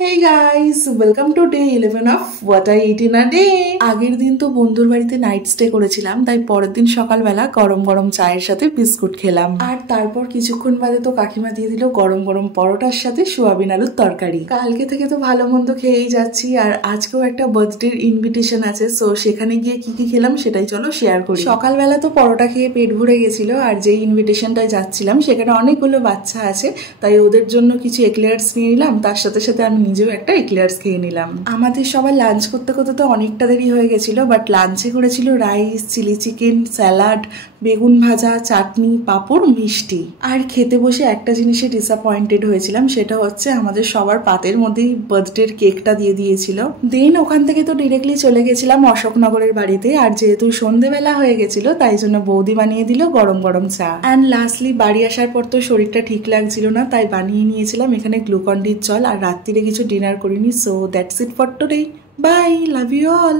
Hey guys, welcome to day 11 of What I Eat in a Day. আগের দিন তো বন্ধুর বাড়িতে নাইট স্টে করেছিলাম, তাই পরের দিন সকালবেলা গরম গরম চায়ের সাথে বিস্কুট খেলাম। আর তারপর কিছুক্ষণ বাদে তো কাকিমা দিয়ে দিল গরম গরম পরোটার সাথে সোয়াবিন আলুর তরকারি। কালকে থেকে তো ভালো মন্দ খেয়েই যাচ্ছি, আর আজকেও একটা বার্থডের ইনভিটেশন আছে, সো সেখানে গিয়ে কি কি খেলাম সেটাই চলো শেয়ার করি। সকালবেলা তো পরোটা খেয়ে পেট ভরে গেছিল, আর যেই ইনভিটেশনটায় যাচ্ছিলাম সেখানে অনেকগুলো বাচ্চা আছে, তাই ওদের জন্য কিছু এক্লেয়ার্স নিয়ে নিলাম, তার সাথে সাথে আমি নিজেও একটা এক্লেয়ার্স খেয়ে নিলাম। আমাদের সবাই লাঞ্চ করতে করতে তো অনেকটা দেরি হয়ে গেছিল, বাট লাঞ্চে করেছিল রাইস, চিলি চিকেন, স্যালাড, বেগুন ভাজা, চাটনি, পাঁপড়, মিষ্টি। আর খেতে বসে একটা জিনিসে ডিসঅ্যাপয়েন্টেড হয়েছিলাম, সেটা হচ্ছে আমাদের সবার পাতের মধ্যেই বার্থডের কেকটা দিয়ে দিয়েছিল। দেন ওখান থেকে তো ডিরেক্টলি চলে গেছিলাম অশোকনগরের বাড়িতে, আর যেহেতু সন্ধেবেলা হয়ে গেছিল তাই জন্য বৌদি বানিয়ে দিল গরম গরম চা। অ্যান্ড লাস্টলি বাড়ি আসার পর তো শরীরটা ঠিক লাগছিল না, তাই বানিয়ে নিয়েছিলাম এখানে গ্লুকন ডির জল, আর রাত্রিরে কিছু ডিনার করিনি। So that's it for today. Bye, love you all.